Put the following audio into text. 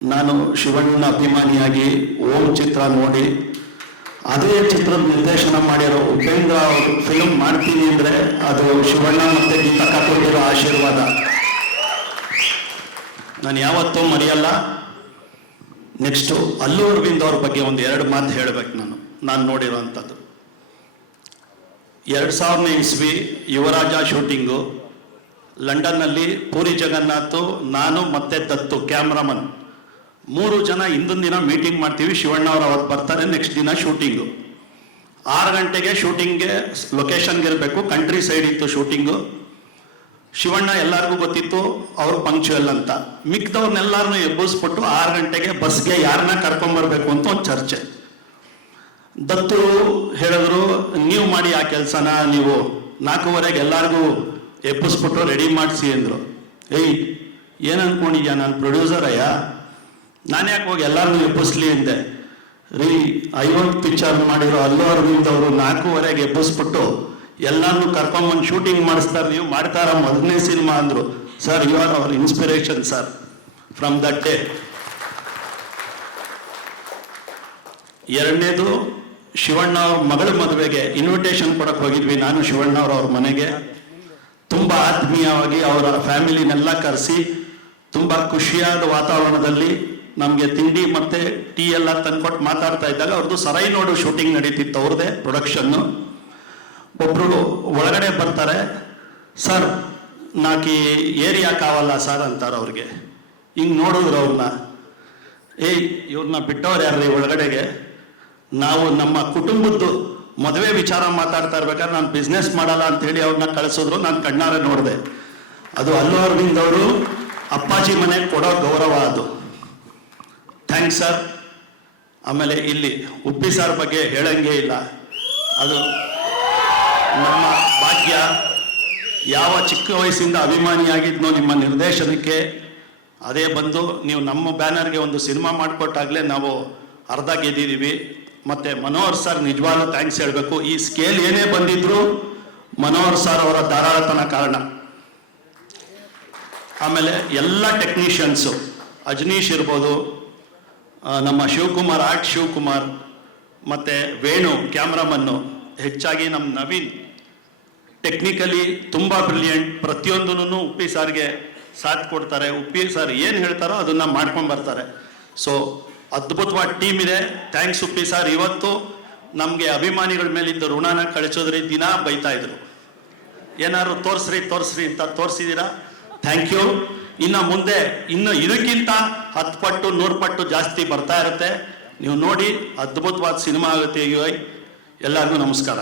ನಾನು ಶಿವಣ್ಣ ಅಭಿಮಾನಿಯಾಗಿ ಓಂ ಚಿತ್ರ ನೋಡಿ, ಅದೇ ಚಿತ್ರದ ನಿರ್ದೇಶನ ಮಾಡಿರೋ ಉಪೇಂದ್ರ ಅವರು ಫಿಲ್ಮ್ ಮಾಡ್ತೀನಿ ಅಂದ್ರೆ ಅದು ಶಿವಣ್ಣ ಮತ್ತೆ ಗೀತಕ್ಕ ಕೊಟ್ಟಿರೋ ಆಶೀರ್ವಾದ. ನಾನು ಯಾವತ್ತೂ ಮರೆಯಲ್ಲ. ನೆಕ್ಸ್ಟು ಅಲ್ಲು ಅರವಿಂದ್ ಅವ್ರ ಬಗ್ಗೆ ಒಂದು ಎರಡು ಮಾತು ಹೇಳ್ಬೇಕು ನಾನು. ನಾನು ನೋಡಿರೋವಂಥದ್ದು ಎರಡು ಸಾವಿರನೇ ಇಸ್ವಿ ಯುವರಾಜ ಶೂಟಿಂಗು ಲಂಡನ್ನಲ್ಲಿ ಪೂರಿ ಜಗನ್ನಾಥ್, ನಾನು ಮತ್ತೆ ದತ್ತು ಕ್ಯಾಮ್ರಾಮನ್ ಮೂರು ಜನ ಹಿಂದಿನ ದಿನ ಮೀಟಿಂಗ್ ಮಾಡ್ತೀವಿ. ಶಿವಣ್ಣ ಅವರು ಅವತ್ತು ಬರ್ತಾರೆ ನೆಕ್ಸ್ಟ್ ದಿನ ಶೂಟಿಂಗು ಆರು ಗಂಟೆಗೆ ಶೂಟಿಂಗ್ಗೆ ಲೊಕೇಶನ್ಗೆ ಇರಬೇಕು. ಕಂಟ್ರಿ ಸೈಡ್ ಇತ್ತು ಶೂಟಿಂಗು ಶಿವಣ್ಣ ಎಲ್ಲರಿಗೂ ಗೊತ್ತಿತ್ತು, ಅವರು ಪಂಕ್ಚುಯಲ್ ಅಂತ. ಮಿಕ್ದವ್ರನ್ನೆಲ್ಲರನ್ನೂ ಎಬ್ಬಿಸ್ಬಿಟ್ಟು ಆರು ಗಂಟೆಗೆ ಬಸ್ಗೆ ಯಾರನ್ನ ಕರ್ಕೊಂಬರ್ಬೇಕು ಅಂತ ಒಂದು ಚರ್ಚೆ. ದತ್ತು ಹೇಳಿದ್ರು, ನೀವು ಮಾಡಿ ಆ ಕೆಲಸನ, ನೀವು ನಾಲ್ಕೂವರೆಗೆ ಎಲ್ಲರಿಗೂ ಎಬ್ಬಿಸ್ಬಿಟ್ಟು ರೆಡಿ ಮಾಡಿಸಿ ಅಂದರು. ಏಯ್, ಏನು ಅನ್ಕೊಂಡಿದ್ಯಾ? ನಾನು ಪ್ರೊಡ್ಯೂಸರ್ ಅಯ್ಯ? ನಾನು ಯಾಕೆ ಹೋಗಿ ಎಲ್ಲರನ್ನೂ ಎಬ್ಬಿಸ್ಲಿ ಅಂದೆ? ರೀ ಐವತ್ತು ಪಿಕ್ಚರ್ ಮಾಡಿರೋ ಅಲ್ಲೂ ಅರವಿಂದ್ ಅವರು ನಾಲ್ಕೂವರೆಗೆ ಎಬ್ಬಿಸ್ಬಿಟ್ಟು ಎಲ್ಲರನ್ನೂ ಕರ್ಕೊಂಬಂದು ಶೂಟಿಂಗ್ ಮಾಡಿಸ್ತಾರೆ ನೀವು, ಮಾಡ್ತಾರ ಮೊದಲನೇ ಸಿನಿಮಾ ಅಂದರು. Sir you are our inspiration sir from that day ಎರಡನೇದು, ಶಿವಣ್ಣ ಅವ್ರ ಮಗಳ ಮದುವೆಗೆ ಇನ್ವಿಟೇಷನ್ ಕೊಡಕ್ಕೆ ಹೋಗಿದ್ವಿ ನಾನು, ಶಿವಣ್ಣ ಅವ್ರ ಮನೆಗೆ. ತುಂಬ ಆತ್ಮೀಯವಾಗಿ ಅವರ ಫ್ಯಾಮಿಲಿನೆಲ್ಲ ಕರೆಸಿ, ತುಂಬ ಖುಷಿಯಾದ ವಾತಾವರಣದಲ್ಲಿ ನಮಗೆ ತಿಂಡಿ ಮತ್ತೆ ಟೀ ಎಲ್ಲ ತಂದ್ಕೊಟ್ಟು ಮಾತಾಡ್ತಾ ಇದ್ದಾಗ ಅವ್ರದ್ದು ಸರೈ ನೋಡು ಶೂಟಿಂಗ್ ನಡೀತಿತ್ತು ಅವ್ರದ್ದೇ ಪ್ರೊಡಕ್ಷನ್ನು ಒಬ್ಬರು ಒಳಗಡೆ ಬರ್ತಾರೆ, ಸರ್, ನಾಕಿ ಏರಿಯಾ ಕಾವಲ್ಲ ಸರ್ ಅಂತಾರೆ ಅವ್ರಿಗೆ. ಹಿಂಗೆ ನೋಡಿದ್ರು ಅವ್ರನ್ನ ಏಯ್ ಇವ್ರನ್ನ ಬಿಟ್ಟವ್ರು ಯಾರ್ರಿ ಒಳಗಡೆಗೆ? ನಾವು ನಮ್ಮ ಕುಟುಂಬದ್ದು ಮದುವೆ ವಿಚಾರ ಮಾತಾಡ್ತಾ ಇರ್ಬೇಕಾದ್ರೆ ನಾನು ಬಿಸ್ನೆಸ್ ಮಾಡಲ್ಲ ಅಂತೇಳಿ ಅವ್ರನ್ನ ಕಳಿಸಿದ್ರು, ನಾನು ಕಣ್ಣಾರೆ ನೋಡಿದೆ. ಅದು ಅಲ್ಲು ಅರವಿಂದ್ ಅವರು ಅಪ್ಪಾಜಿ ಮನೆಗೆ ಕೊಡೋ ಗೌರವ ಅದು. Thanks sir. ಆಮೇಲೆ ಇಲ್ಲಿ ಉಪ್ಪಿ ಸಾರ್ ಬಗ್ಗೆ ಹೇಳಂಗೇ ಇಲ್ಲ. ಅದು ನಮ್ಮ ಭಾಗ್ಯ ಯಾವ ಚಿಕ್ಕ ವಯಸ್ಸಿಂದ ಅಭಿಮಾನಿಯಾಗಿದ್ನೋ ನಿಮ್ಮ ನಿರ್ದೇಶನಕ್ಕೆ ಅದೇ ಬಂದು ನೀವು ನಮ್ಮ ಬ್ಯಾನರ್ಗೆ ಒಂದು ಸಿನಿಮಾ ಮಾಡಿಕೊಟ್ಟಾಗಲೇ ನಾವು ಅರ್ಧ ಗೆದ್ದಿದ್ದೀವಿ. ಮತ್ತೆ ಮನೋಹರ್ ಸರ್ ನಿಜವಾಗ್ಲೂ ಥ್ಯಾಂಕ್ಸ್ ಹೇಳಬೇಕು. ಈ ಸ್ಕೇಲ್ ಏನೇ ಬಂದಿದ್ರು ಮನೋಹರ್ ಸರ್ ಅವರ ಧಾರಾಳತನ ಕಾರಣ. ಆಮೇಲೆ ಎಲ್ಲ ಟೆಕ್ನಿಷಿಯನ್ಸು. ಅಜನೀಶ್ ಇರ್ಬೋದು ನಮ್ಮ ಶಿವಕುಮಾರ್, ಆರ್ಟ್ ಶಿವಕುಮಾರ್, ಮತ್ತು ವೇಣು, ಕ್ಯಾಮ್ರಾಮನ್ನು, ಹೆಚ್ಚಾಗಿ ನಮ್ಮ ನವೀನ್ ಟೆಕ್ನಿಕಲಿ ತುಂಬ ಬ್ರಿಲಿಯಂಟ್ ಪ್ರತಿಯೊಂದೂ ಉಪ್ಪಿ ಸಾರ್ಗೆ ಸಾಥ್ ಕೊಡ್ತಾರೆ. ಉಪ್ಪಿ ಸಾರ್ ಏನು ಹೇಳ್ತಾರೋ ಅದನ್ನು ಮಾಡ್ಕೊಂಡು ಬರ್ತಾರೆ. ಸೊ ಅದ್ಭುತವಾದ ಟೀಮ್ ಇದೆ. Thanks Uppi sir. ಇವತ್ತು ನಮಗೆ ಅಭಿಮಾನಿಗಳ ಮೇಲಿದ್ದ ಋಣನ ಕಳಿಸೋದ್ರಿ. ದಿನ ಬೈತಾ ಇದ್ರು. ಏನಾದ್ರು ತೋರಿಸ್ರಿ ತೋರಿಸ್ರಿ ಅಂತ ತೋರಿಸಿದ್ದೀರಾ ಥ್ಯಾಂಕ್ ಯು ಇನ್ನು ಮುಂದೆ ಇನ್ನು ಇದಕ್ಕಿಂತ ಹತ್ತು ಪಟ್ಟು ನೂರು ಪಟ್ಟು ಜಾಸ್ತಿ ಬರ್ತಾ ಇರುತ್ತೆ. ನೀವು ನೋಡಿ ಅದ್ಭುತವಾದ ಸಿನಿಮಾ ಆಗುತ್ತೆ ಎಲ್ಲರಿಗೂ ನಮಸ್ಕಾರ.